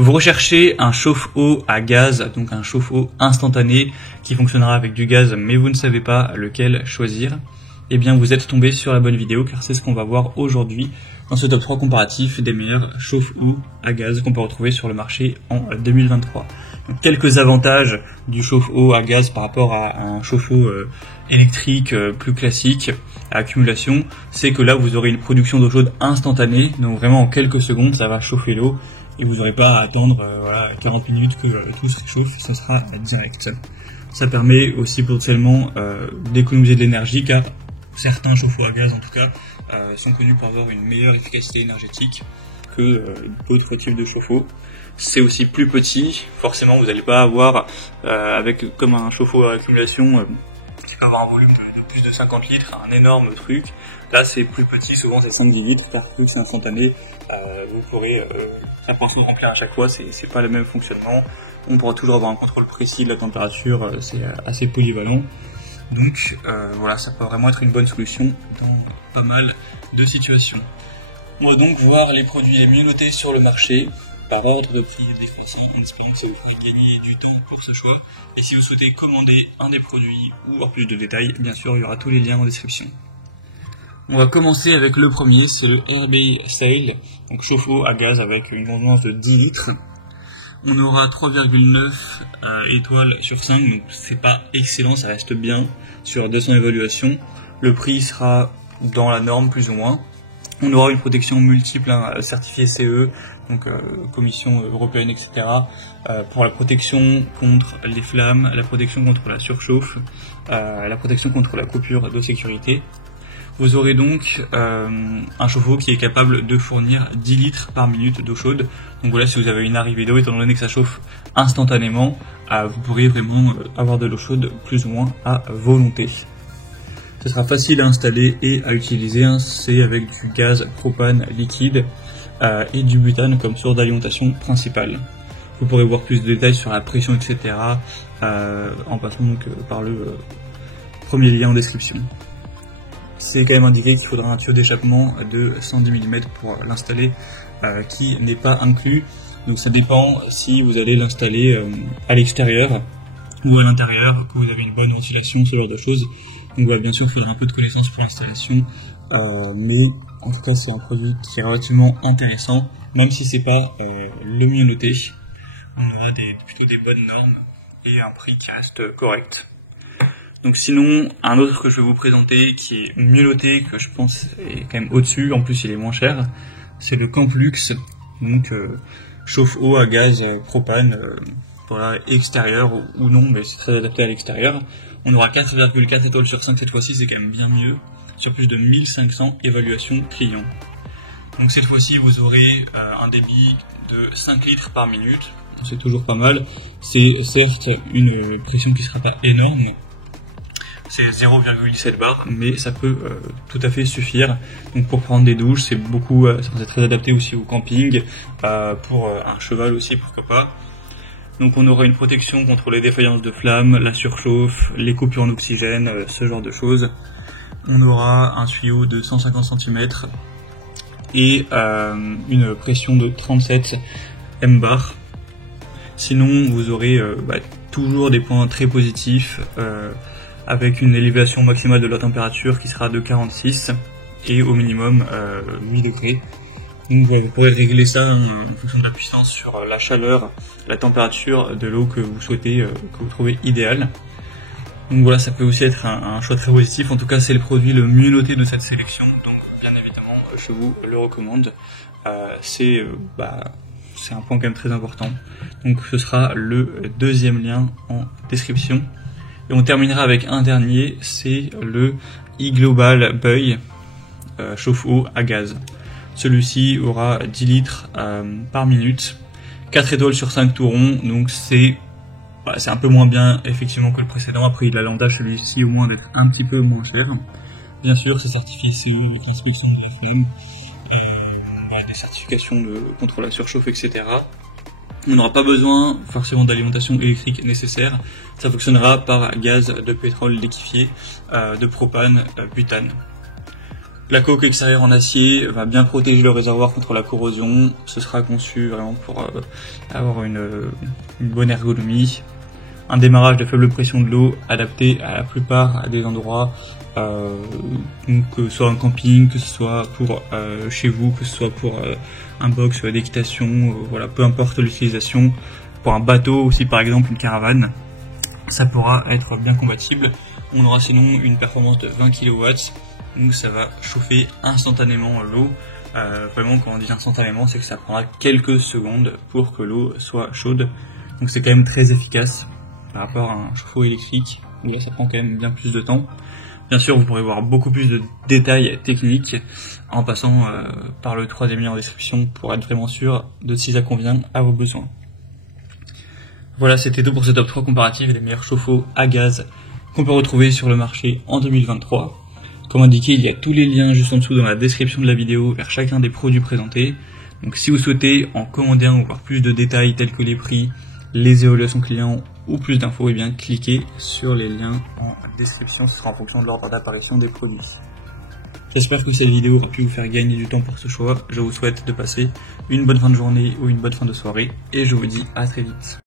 Vous recherchez un chauffe-eau à gaz, donc un chauffe-eau instantané qui fonctionnera avec du gaz, mais vous ne savez pas lequel choisir. Eh bien, vous êtes tombé sur la bonne vidéo, car c'est ce qu'on va voir aujourd'hui dans ce top 3 comparatif des meilleurs chauffe-eau à gaz qu'on peut retrouver sur le marché en 2023. Donc, quelques avantages du chauffe-eau à gaz par rapport à un chauffe-eau électrique plus classique à accumulation, c'est que là vous aurez une production d'eau chaude instantanée, donc vraiment en quelques secondes ça va chauffer l'eau et vous n'aurez pas à attendre 40 minutes que tout se réchauffe, ça sera direct. Ça permet aussi potentiellement d'économiser de l'énergie, car certains chauffe-eau à gaz en tout cas sont connus pour avoir une meilleure efficacité énergétique que d'autres types de chauffe-eau. C'est aussi plus petit, forcément vous n'allez pas avoir comme un chauffe-eau à accumulation qui peut avoir un volume de plus de 50 litres, un énorme truc. Là c'est plus petit, souvent c'est 5-10 litres, car vu que c'est instantané, vous pourrez ça peut se remplir à chaque fois, c'est pas le même fonctionnement. On pourra toujours avoir un contrôle précis de la température, c'est assez polyvalent. Donc voilà, ça peut vraiment être une bonne solution dans pas mal de situations. On va donc voir les produits les mieux notés sur le marché par ordre de prix décroissant, en espérant que ça vous fera gagner du temps pour ce choix. Et si vous souhaitez commander un des produits ou avoir plus de détails, bien sûr il y aura tous les liens en description. On va commencer avec le premier, c'est le RB Sale, donc chauffe-eau à gaz avec une contenance de 10 litres. On aura 3,9 étoiles sur 5, donc c'est pas excellent, ça reste bien sur 200 évaluations. Le prix sera dans la norme plus ou moins. On aura une protection multiple, certifiée CE, donc Commission européenne, etc. Pour la protection contre les flammes, la protection contre la surchauffe, la protection contre la coupure de sécurité. Vous aurez donc un chauffe-eau qui est capable de fournir 10 litres par minute d'eau chaude. Donc voilà, si vous avez une arrivée d'eau, étant donné que ça chauffe instantanément, vous pourrez vraiment avoir de l'eau chaude plus ou moins à volonté. Ce sera facile à installer et à utiliser, c'est avec du gaz propane liquide et du butane comme source d'alimentation principale. Vous pourrez voir plus de détails sur la pression, etc. En passant donc par le premier lien en description. C'est quand même indiqué qu'il faudra un tuyau d'échappement de 110 mm pour l'installer, qui n'est pas inclus. Donc ça dépend si vous allez l'installer à l'extérieur ou à l'intérieur, que vous avez une bonne ventilation, ce genre de choses. Donc voilà, bien sûr il faudra un peu de connaissance pour l'installation, mais en tout cas c'est un produit qui est relativement intéressant, même si c'est pas le mieux noté. On aura plutôt des bonnes normes et un prix qui reste correct. Donc sinon, un autre que je vais vous présenter qui est mieux noté, que je pense est quand même au-dessus, en plus il est moins cher, c'est le Camplux, donc chauffe-eau à gaz propane, voilà, extérieur ou non, mais c'est très adapté à l'extérieur. On aura 4,4 étoiles sur 5 cette fois-ci, c'est quand même bien mieux, sur plus de 1500 évaluations clients. Donc cette fois-ci vous aurez un débit de 5 litres par minute, c'est toujours pas mal, c'est certes une pression qui ne sera pas énorme, c'est 0,7 bar, mais ça peut tout à fait suffire. Donc pour prendre des douches, c'est très adapté aussi au camping, pour un cheval aussi, pourquoi pas. Donc on aura une protection contre les défaillances de flammes, la surchauffe, les coupures en oxygène, ce genre de choses. On aura un tuyau de 150 cm et une pression de 37 mbar. Sinon vous aurez toujours des points très positifs, avec une élévation maximale de la température qui sera de 46 et au minimum 8 degrés. Donc vous pourrez régler ça en fonction de la puissance sur la chaleur, la température de l'eau que vous souhaitez, que vous trouvez idéale. Donc voilà, ça peut aussi être un choix très positif. En tout cas, c'est le produit le mieux noté de cette sélection, donc bien évidemment, je vous le recommande. C'est un point quand même très important. Donc ce sera le deuxième lien en description. Et on terminera avec un dernier, c'est le iGlobal Buoy chauffe-eau à gaz. Celui-ci aura 10 litres par minute, 4 étoiles sur 5 tout rond, donc c'est un peu moins bien effectivement que le précédent. Après il a l'avantage celui-ci au moins d'être un petit peu moins cher. Bien sûr c'est certifié CE avec l'inspection de la flamme, des certifications contre la surchauffe, etc. On n'aura pas besoin forcément d'alimentation électrique nécessaire, ça fonctionnera par gaz de pétrole liquéfié, de propane, butane. La coque extérieure en acier va bien protéger le réservoir contre la corrosion. Ce sera conçu vraiment pour avoir une bonne ergonomie. Un démarrage de faible pression de l'eau adapté à la plupart des endroits, donc que ce soit un camping, que ce soit pour chez vous, que ce soit pour un box d'équitation, voilà, peu importe l'utilisation. Pour un bateau aussi, par exemple une caravane, ça pourra être bien compatible. On aura sinon une performance de 20 kW, donc ça va chauffer instantanément l'eau. Vraiment, quand on dit instantanément, c'est que ça prendra quelques secondes pour que l'eau soit chaude. Donc c'est quand même très efficace par rapport à un chauffe-eau électrique, où là ça prend quand même bien plus de temps. Bien sûr, vous pourrez voir beaucoup plus de détails techniques en passant par le troisième lien en description pour être vraiment sûr de si ça convient à vos besoins. Voilà, c'était tout pour ce top 3 comparatif des meilleurs chauffe-eau à gaz qu'on peut retrouver sur le marché en 2023. Comme indiqué, il y a tous les liens juste en dessous dans la description de la vidéo vers chacun des produits présentés. Donc si vous souhaitez en commander un ou voir plus de détails tels que les prix, les évaluations clients ou plus d'infos, et bien cliquez sur les liens en description, ce sera en fonction de l'ordre d'apparition des produits. J'espère que cette vidéo aura pu vous faire gagner du temps pour ce choix. Je vous souhaite de passer une bonne fin de journée ou une bonne fin de soirée et je vous dis à très vite.